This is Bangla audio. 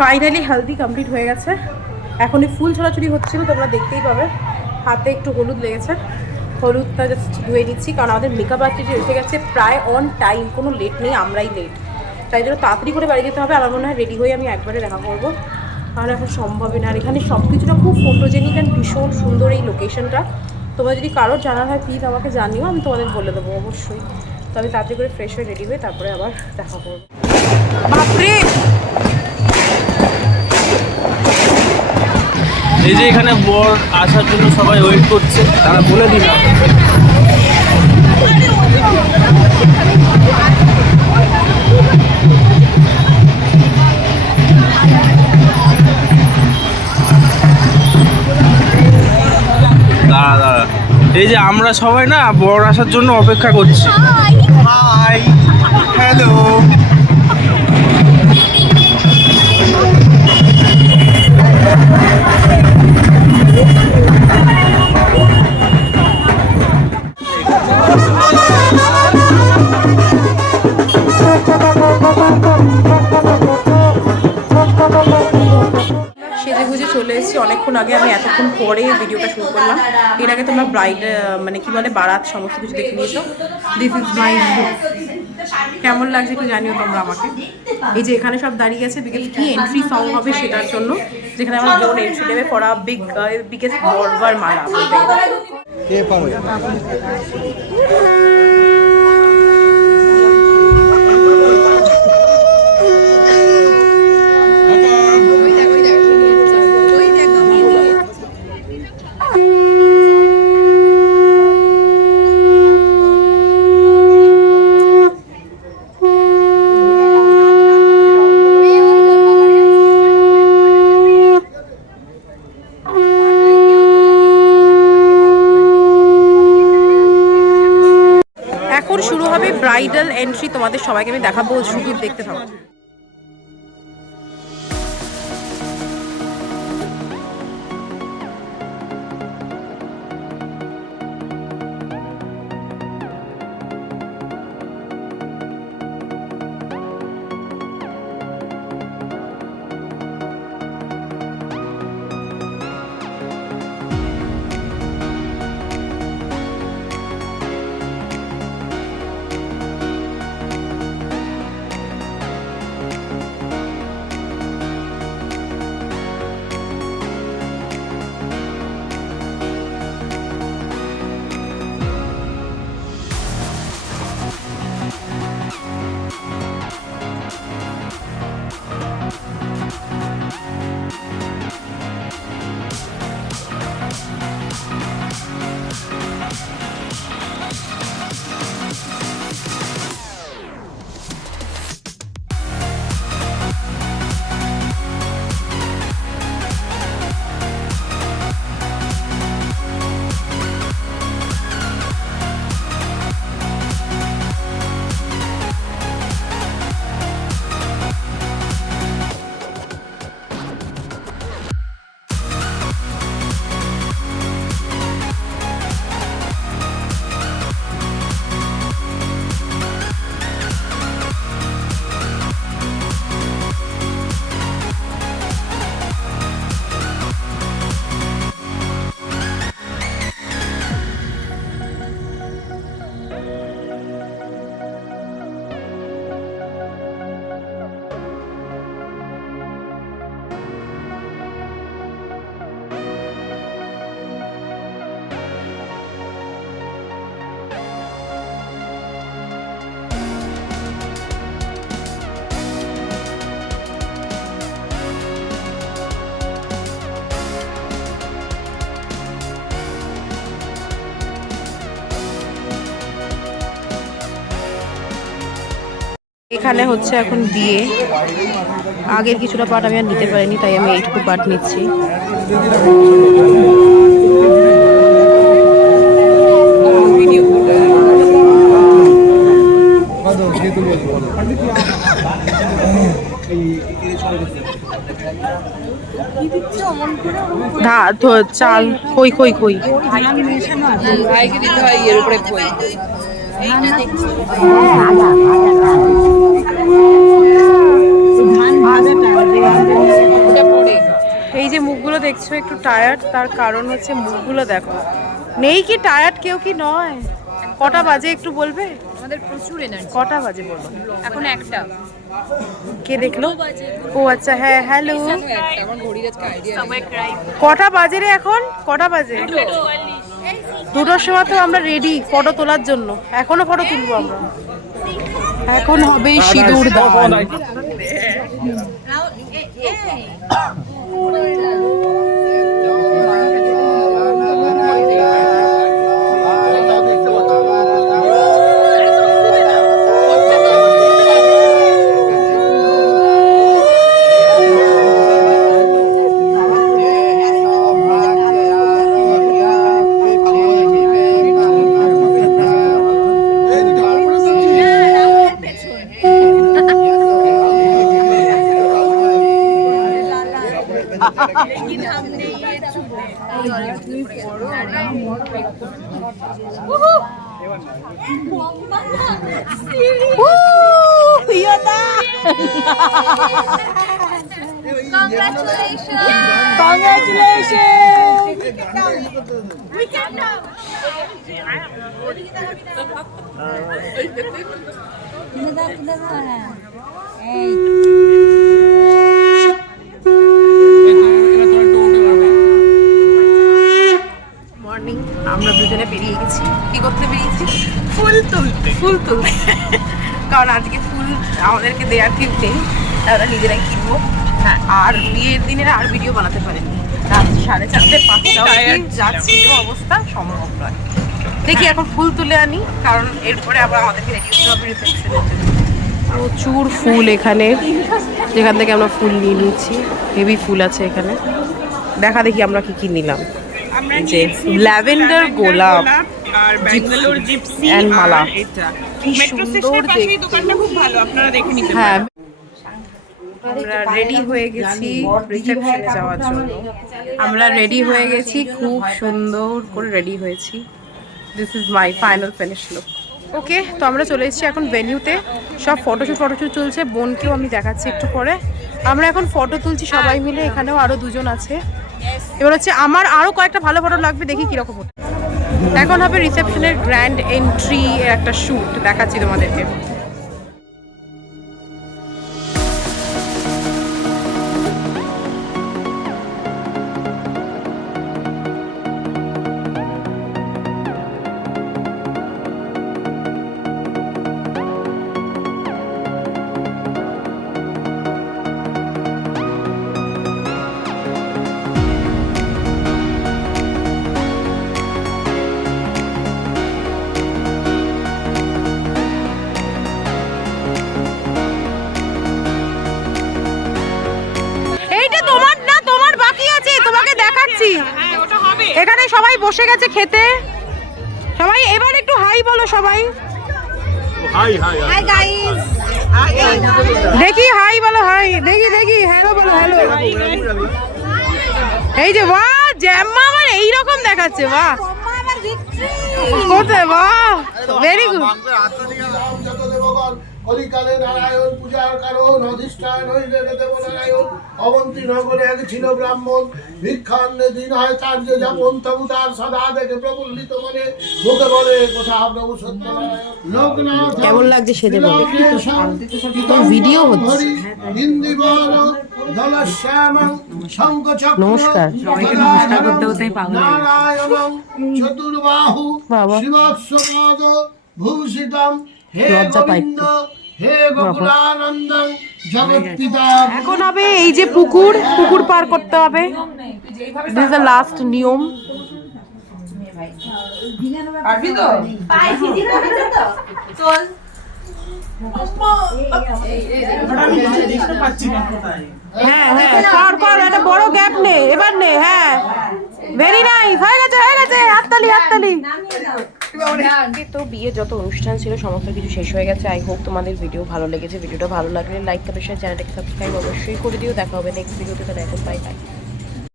ফাইনালি হালদি কমপ্লিট হয়ে গেছে। এখন এই ফুল ছড়াছড়ি হচ্ছিল, তোমরা দেখতেই পাবে। হাতে একটু হলুদ লেগেছে, হলুদটা জাস্ট ধুয়ে নিচ্ছি, কারণ আমাদের মেকআপ আর্টিস্ট এসে গেছে প্রায় অন টাইম, কোনো লেট নেই, আমরাই লেট। তাই জন্য তাড়াতাড়ি করে বাড়ি যেতে হবে। আমার মনে হয় রেডি হয়ে আমি একবারে দেখা করবো, কারণ এখন সম্ভবই না। আর এখানে সব কিছুটা খুব ফটোজেনিক অ্যান্ড ভীষণ সুন্দর এই লোকেশনটা। তোমরা যদি কারোর জানার হয় প্লিজ আমাকে জানিও, আমি তোমাদের বলে দেবো অবশ্যই। তো আমি তাড়াতাড়ি করে ফ্রেশ হয়ে রেডি হয়ে তারপরে আবার দেখা করবো। বাপরে, এই যে এখানে বর আসার জন্য সবাই ওয়েট করছে, তারা বলে দিলাম। দাঁড়া, এই যে আমরা সবাই না বর আসার জন্য অপেক্ষা করছি। Hi, hello. সেজে গুজে চলে এসেছি অনেকক্ষণ আগে। আমি এতক্ষণ পরে ভিডিওটা শুরু করলাম। এর আগে তোমরা ব্রাইড মানে কি বলে বারাত সমস্ত কিছু দেখে নিয়েছো। This is my look. কেমন লাগছে একটু জানিও তোমরা আমাকে। এই যে এখানে সব দাঁড়িয়ে আছে, বিকজ কি এন্ট্রি সং হবে সেটার জন্য, যেখানে আমার বোন এন্ট্রি নেবে ফর আ বিগেস্ট বরবার মালা বলতে শুরু হবে ব্রাইডাল এন্ট্রি। তোমাদের সবাইকে আমি দেখাবো, শুধু দেখতে থাকো। এখানে হচ্ছে এখন বিয়ে। আগের কিছুটা পার্ট আমি আর নিতে পারিনি, তাই আমি এইটুকু পার্ট নিচ্ছি। চাল কই কই কই ভাইকে দিতে হয় এর উপরে কই। ধান ভাজে দেখছো একটু টায়ার্ড, তার কারণ হচ্ছে মুখগুলো দেখো। নেই কি টায়ার্ড কেউ কি নয়? কটা বাজে একটু বলবে? আমাদের প্রচুর এনার্জি। কটা বাজে বলো? এখন একটা। কে দেখলো? ও আচ্ছা, হ্যাঁ হ্যালো। আমার ঘড়ির আজকে আইডিয়া নেই। কটা বাজে রে এখন? কটা বাজে? 2টোর সময় তো আমরা রেডি ফটো তোলার জন্য। এখনো ফটো তুলবো আমরা। এখন হবে সিঁদুর দান। মর্নিং, আমরা দুজনে বেরিয়ে গেছি। কি করতে বেরিয়েছি? ফুল তুলতে। ফুল তুলতে, কারণ আজকে ফুল আমাদেরকে দেওয়ার কেউ নেই, আমরা নিজেরাই কিনবো। হ্যাঁ, আর বিয়ের দিনের আর ভিডিও বানাতে পারিনি। রাত 4:30 5টা যা ছিল অবস্থা সম্ভব নয়। দেখি এখন ফুল তুলে আনি, কারণ এরপরে আবার আমাদেরকে রেডি হতে হবে রিসেপশনের জন্য। প্রচুর ফুল এখানে, যেখান থেকে আমরা ফুল নিয়ে নিয়েছি। হেভি ফুল আছে এখানে। দেখা দেখি আমরা কি কি নিলাম। যে ল্যাভেন্ডার গোলাপ আর ব্যাঙ্গালোর জিপসি and মালা। আর এটা কি মেট্রো সুন্দর স্টেশনের পাশেই দেখতে। দোকানটা খুব ভালো, আপনারা দেখে নিতে হ্যাঁ, পারেন। আমরা রেডি হয়ে গেছি রিসেপশনে যাওয়ার জন্য। আমরা রেডি হয়ে গেছি, খুব সুন্দর করে রেডি হয়েছি। This is my final finish look. Okay, তো আমরা চলে এসেছি এখন ভেন্যুতে। সব ফটোশ্যুট চলছে। বোনকেও আমি দেখাচ্ছি একটু পরে। আমরা এখন ফটো তুলছি সবাই মিলে। এখানেও আরো দুজন আছে। এবার হচ্ছে আমার আরো কয়েকটা ভালো ফটো লাগবে, দেখি কিরকম হচ্ছে। এখন হবে রিসেপশনের গ্র্যান্ড এন্ট্রি এর একটা শ্যুট, দেখাচ্ছি তোমাদেরকে। এখানে সবাই বসে গেছে খেতে। সবাই এবার একটু হাই বলো সবাই। Hi guys. দেখি হাই বলো, হাই। দেখি হ্যালো বলো, হ্যালো। এই যে বাহ, জ্যাম্মা আমার এইরকম দেখাচ্ছে। বাহ, কোথায়? বাহ, ভেরি গুড। কলিকালে নারায়ণ পূজার কারণ অধিষ্ঠান হইলে দেব নারায়ণ। অবন্তী নগরে এক ছিল ব্রাহ্মণ, ভিক্ষান্নে দিন হয় তার যে যাপন। তবু তার সদা দেখে প্রফুল্লিত মনে, মুখে বলে কোথা প্রভু সত্যনারায়ণ। লোকনাথ কেমন লাগছে সেটা বলো। ভিডিও হচ্ছে। হিন্দি বল জলশ্যামং শঙ্খচক্র নমস্কার। নারায়ণং চতুর্বাহু শিবৎসপদ ভূষিতম। হে গোবিন্দ, হে গোকুলানন্দং জগৎপিতা। এখন হবে এই যে পুকুর পার করতে হবে। দিস ইজ দ্য লাস্ট নিয়ম। পারবি তো? চল। হ্যাঁ, কর একটা বড় গ্যাপ নে, এবার নে। হ্যাঁ, ভেরি নাইস, হয়ে গেছে। হাততালি। তো বিয়ে যত অনুষ্ঠান ছিল সমস্ত কিছু শেষ হয়ে গেছে। আই হোপ তোমাদের ভিডিও ভালো লেগেছে। ভিডিওটা ভালো লাগলে লাইক, কমেন্ট, শেয়ার, চ্যানেলটাকে সাবস্ক্রাইব অবশ্যই করে দিও। দেখা হবে নেক্সট ভিডিওতে। তাহলে এখন বাই বাই।